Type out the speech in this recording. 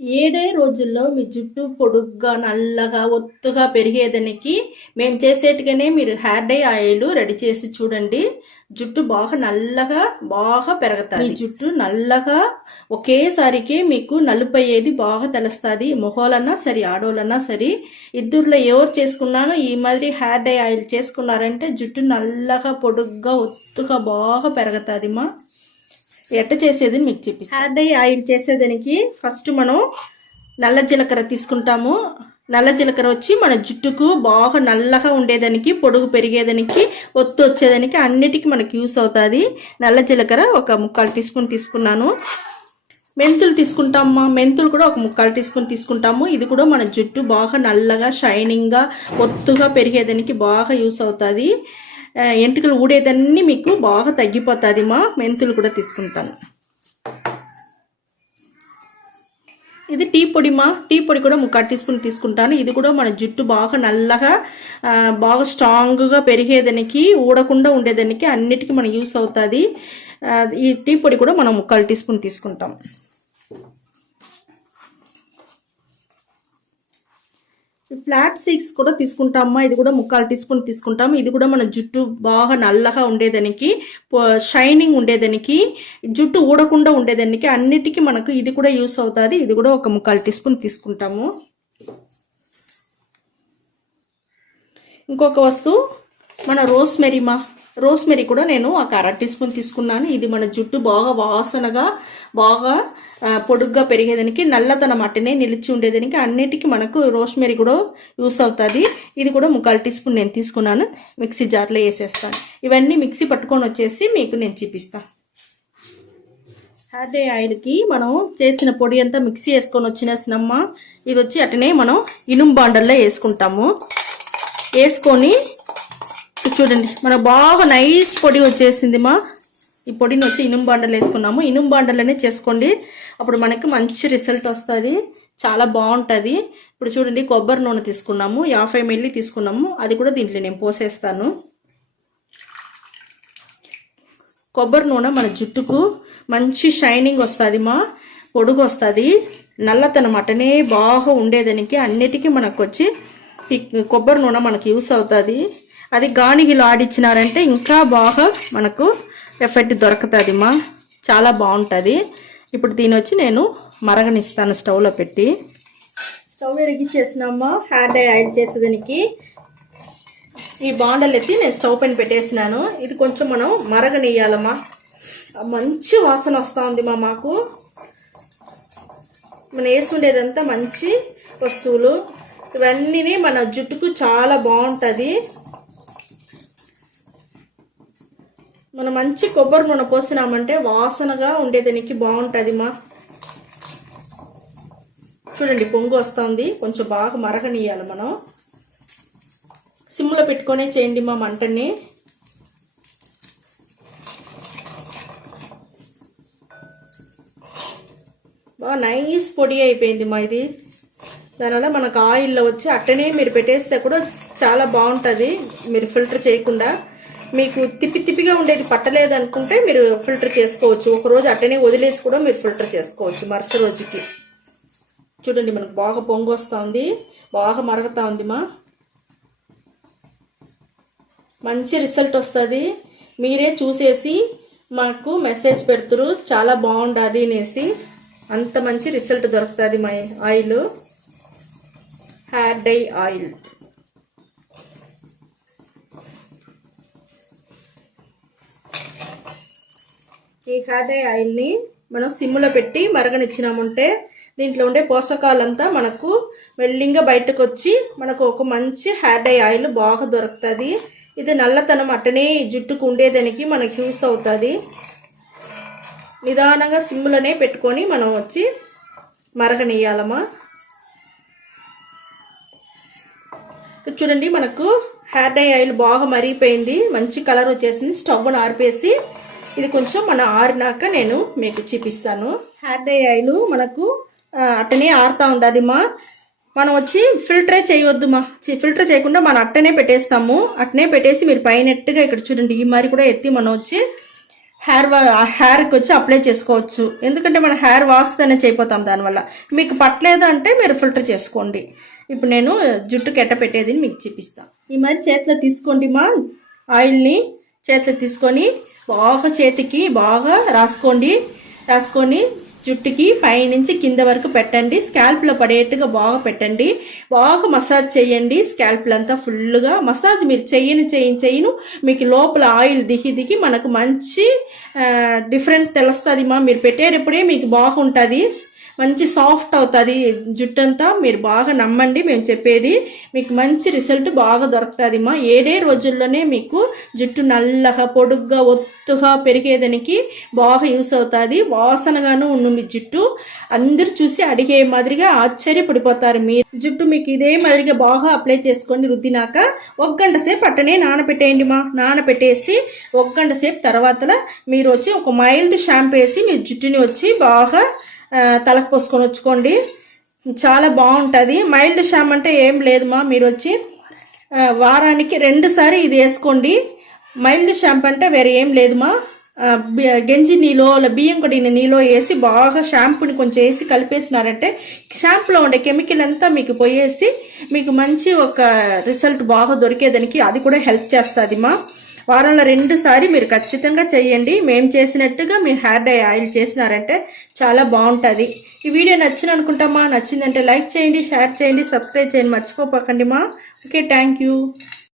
ఏడే రోజుల్లో మీ జుట్టు పొడుగ్గా నల్లగా ఒత్తుగా పెరిగేదానికి మేము చేసేట్టుగానే మీరు హెయిర్ డై ఆయిల్ రెడీ చేసి చూడండి. జుట్టు బాగా నల్లగా బాగా పెరుగుతుంది. మీ జుట్టు నల్లగా ఒకేసారికి మీకు నలుపు అయ్యేది బాగా తెలుస్తుంది. మొహోలన్నా సరే ఆడోళ్ళన్నా సరే ఇద్దరులో ఎవరు చేసుకున్నానో ఈ మాదిరి హెయిర్ డై ఆయిల్ చేసుకున్నారంటే జుట్టు నల్లగా పొడుగ్గా ఒత్తుగా బాగా పెరుగుతుంది మా ఎట్ట చేసేది మీకు చెప్పి హెయిర్ డై ఆయిల్ చేసేదానికి ఫస్ట్ మనం నల్ల జీలకర్ర తీసుకుంటాము. నల్ల జీలకర్ర వచ్చి మన జుట్టుకు బాగా నల్లగా ఉండేదానికి పొడుగు పెరిగేదానికి ఒత్తు వచ్చేదానికి అన్నిటికీ మనకి యూస్ అవుతుంది. నల్ల జీలకర్ర ఒక ముక్కాలు టీ స్పూన్ తీసుకున్నాను. మెంతులు తీసుకుంటామా మెంతులు కూడా ఒక ముక్కాలు టీ స్పూన్ తీసుకుంటాము. ఇది కూడా మన జుట్టు బాగా నల్లగా షైనింగ్గా ఒత్తుగా పెరిగేదానికి బాగా యూస్ అవుతుంది. ఎంటుకలు ఊడేదన్నీ మీకు బాగా తగ్గిపోతుంది మా మెంతులు కూడా తీసుకుంటాను. ఇది టీ పొడి మా టీ పొడి కూడా ముక్కా టీ స్పూన్ తీసుకుంటాను. ఇది కూడా మన జుట్టు బాగా నల్లగా బాగా స్ట్రాంగ్గా పెరిగేదానికి ఊడకుండా ఉండేదానికి అన్నిటికీ మనం యూస్ అవుతుంది. ఈ టీ పొడి కూడా మనం ముక్కాలు టీ స్పూన్ తీసుకుంటాం. ఫ్లాట్ సీడ్స్ కూడా తీసుకుంటామా? ఇది కూడా ముక్కాలు తీసుకుని తీసుకుంటాము. ఇది కూడా మన జుట్టు బాగా నల్లగా ఉండేదానికి షైనింగ్ ఉండేదానికి జుట్టు ఊడకుండా ఉండేదానికి అన్నిటికీ మనకు ఇది కూడా యూస్ అవుతుంది. ఇది కూడా ఒక ముక్కాలు టీ స్పూన్ తీసుకుంటాము. ఇంకొక వస్తువు మన రోస్మెరీ రోస్మెరీ కూడా నేను ఒక అర టీ స్పూన్ తీసుకున్నాను. ఇది మన జుట్టు బాగా వాసనగా బాగా పొడుగ్గా పెరిగేదానికి నల్లతనం అట్టనే నిలిచి ఉండేదానికి అన్నిటికీ మనకు రోస్మెరీ కూడా యూస్ అవుతుంది. ఇది కూడా ముక్కాలు టీ స్పూన్ నేను తీసుకున్నాను. మిక్సీ జార్లో వేసేస్తాను. ఇవన్నీ మిక్సీ పట్టుకొని వచ్చేసి మీకు నేను చూపిస్తాను హెయిర్ డే ఆయిల్కి మనం చేసిన పొడి అంతా మిక్సీ వేసుకొని వచ్చినేసినమ్మ ఇది వచ్చి అటనే మనం ఇనుము బాండల్లో వేసుకుంటాము. వేసుకొని చూడండి. మనకు బాగా నైస్ పొడి వచ్చేసింది మా. ఈ పొడిని వచ్చి ఇనుము బాండలు వేసుకున్నాము. ఇనుము బాండలనే చేసుకోండి. అప్పుడు మనకి మంచి రిజల్ట్ వస్తుంది. చాలా బాగుంటుంది. ఇప్పుడు చూడండి కొబ్బరి నూనె తీసుకున్నాము. యాభై మిల్లీ తీసుకున్నాము. అది కూడా దీంట్లో నేను పోసేస్తాను. కొబ్బరి నూనె మన జుట్టుకు మంచి షైనింగ్ వస్తుంది మా. పొడుగు వస్తుంది. నల్లతనం అటనే బాగా ఉండేదానికి అన్నిటికీ మనకు వచ్చి కొబ్బరి నూనె మనకు యూస్ అవుతుంది. అది గానిగిలో ఆడిచ్చినారంటే ఇంకా బాగా మనకు ఎఫెక్ట్ దొరుకుతుంది మా చాలా బాగుంటుంది. ఇప్పుడు దీని వచ్చి నేను మరగనిస్తాను స్టవ్లో పెట్టి. స్టవ్ వెలిగించేసినామా హ్యాండ్ యాడ్ చేసేదానికి. ఈ బాండలు ఎత్తి నేను స్టవ్ పైన పెట్టేసినాను. ఇది కొంచెం మనం మరగనియ్యాలమ్మా. మంచి వాసన వస్తూ ఉంది మా మాకు. మనం వేసుండేదంతా మంచి వస్తువులు. ఇవన్నీ మన జుట్టుకు చాలా బాగుంటుంది. మనం మంచి కొబ్బరి నూనె పోసినామంటే వాసనగా ఉండేదానికి బాగుంటుంది మా చూడండి పొంగు వస్తుంది. కొంచెం బాగా మరగనియాలి మనం. సిమ్లో పెట్టుకొనే చేయండి మా మంటని. బాగా నైస్ పొడి అయిపోయింది మా ఇది. దానివల్ల మనకు ఆయిల్లో వచ్చి అట్టనే మీరు పెట్టేస్తే కూడా చాలా బాగుంటుంది. మీరు ఫిల్టర్ చేయకుండా. మీకు తిప్పి తిప్పిగా ఉండేది పట్టలేదు అనుకుంటే మీరు ఫిల్టర్ చేసుకోవచ్చు. ఒక రోజు అట్టనే వదిలేసి కూడా మీరు ఫిల్టర్ చేసుకోవచ్చు మరుస రోజుకి. చూడండి మనకు బాగా పొంగు వస్తూ ఉంది బాగా మరగతా ఉంది మా. మంచి రిజల్ట్ వస్తుంది. మీరే చూసేసి మాకు మెసేజ్ పెడుతురు. చాలా బాగుండదు అనేసి. అంత మంచి రిజల్ట్ దొరుకుతుంది మా ఆయిల్. Hair dye oil. ఈ హెయిర్ ఆయిల్ని మనం సిమ్లో పెట్టి మరగనిచ్చినామంటే దీంట్లో ఉండే పోషకాలంతా మనకు మెల్లింగా బయటకు వచ్చి మనకు ఒక మంచి హెయిర్ డై ఆయిల్ బాగా దొరుకుతుంది. ఇది నల్లతనం అట్టనే జుట్టుకు ఉండేదానికి మనకు యూస్ అవుతుంది. నిదానంగా సిమ్లోనే పెట్టుకొని మనం వచ్చి మరగనియ్యాలమ్మా. చూడండి మనకు హెయిర్ డై ఆయిల్ బాగా మరిగిపోయింది. మంచి కలర్ వచ్చేసింది. స్టవ్ను ఆరిపేసి ఇది కొంచెం మన ఆరినాక నేను మీకు చూపిస్తాను. హెయిర్ డై ఆయిల్ మనకు అట్టనే ఆరుతూ ఉండాలి మా మనం వచ్చి ఫిల్టరే చేయవద్దు మా ఫిల్టర్ చేయకుండా మనం అట్టనే పెట్టేస్తాము. అట్టనే పెట్టేసి మీరు పైనట్టుగా ఇక్కడ చూడండి. ఈ మరి కూడా ఎత్తి మనం వచ్చి హెయిర్ హెయిర్కి వచ్చి అప్లై చేసుకోవచ్చు. ఎందుకంటే మన హెయిర్ వాస్తేనే చేయపోతాం దానివల్ల. మీకు పట్టలేదు అంటే మీరు ఫిల్టర్ చేసుకోండి. ఇప్పుడు నేను జుట్టుకి ఎట్ట పెట్టేది మీకు చూపిస్తాను ఈ మరి చేతిలో తీసుకోండి మా. ఆయిల్ని చేతిలో తీసుకొని బాగా చేతికి బాగా రాసుకోండి. రాసుకొని జుట్టుకి పైనుంచి కింద వరకు పెట్టండి. స్కాల్ప్లో పడేట్టుగా బాగా పెట్టండి. బాగా మసాజ్ చేయండి. స్కాల్ప్లు అంతా ఫుల్గా మసాజ్ మీరు చెయ్యను చెయ్యను చెయ్యను మీకు లోపల ఆయిల్ దిగి దిగి మనకు మంచి డిఫరెంట్ తెలుస్తుంది మా. మీరు పెట్టేటప్పుడే మీకు బాగుంటుంది. మంచి సాఫ్ట్ అవుతుంది జుట్టు అంతా మీరు బాగా నమ్మండి మేము చెప్పేది. మీకు మంచి రిజల్ట్ బాగా దొరుకుతుంది మా ఏడే రోజుల్లోనే మీకు జుట్టు నల్లగా పొడుగ్గా ఒత్తుగా పెరిగేదానికి బాగా యూస్ అవుతుంది. వాసనగాను ఉన్న మీ జుట్టు. అందరు చూసి అడిగే మాదిరిగా ఆశ్చర్యపడిపోతారు మీరు. జుట్టు మీకు ఇదే మాదిరిగా బాగా అప్లై చేసుకోండి రుద్దినాక. ఒక గంట సేపు అట్టనే నానబెట్టేయండి మా నానబెట్టేసి ఒక గంట సేపు తర్వాత మీరు వచ్చి ఒక మైల్డ్ షాంపూ వేసి మీ జుట్టుని వచ్చి బాగా తలకు పోసుకొని వచ్చుకోండి. చాలా బాగుంటుంది. మైల్డ్ షాంప్ అంటే ఏం లేదుమా మీరు వచ్చి వారానికి రెండుసారి ఇది వేసుకోండి. మైల్డ్ షాంప్ అంటే వేరే ఏం లేదుమా గంజి నీలో బియ్యం కడిగిన నీలో వేసి బాగా షాంపూని కొంచెం వేసి కలిపేసినారంటే షాంపూలో ఉండే కెమికల్ అంతా మీకు పోయేసి మీకు మంచి ఒక రిజల్ట్ బాగా దొరికేదానికి అది కూడా హెల్ప్ చేస్తుంది మా. వారంలో రెండు సారి మీరు ఖచ్చితంగా చేయండి. మేము చేసినట్టుగా మీరు హెయిర్ డై ఆయిల్ చేసినారంటే చాలా బాగుంటుంది. ఈ వీడియో నచ్చిన అనుకుంటామా నచ్చిందంటే లైక్ చేయండి షేర్ చేయండి సబ్స్క్రైబ్ చేయండి. మర్చిపోకండి మా. Okay thank you.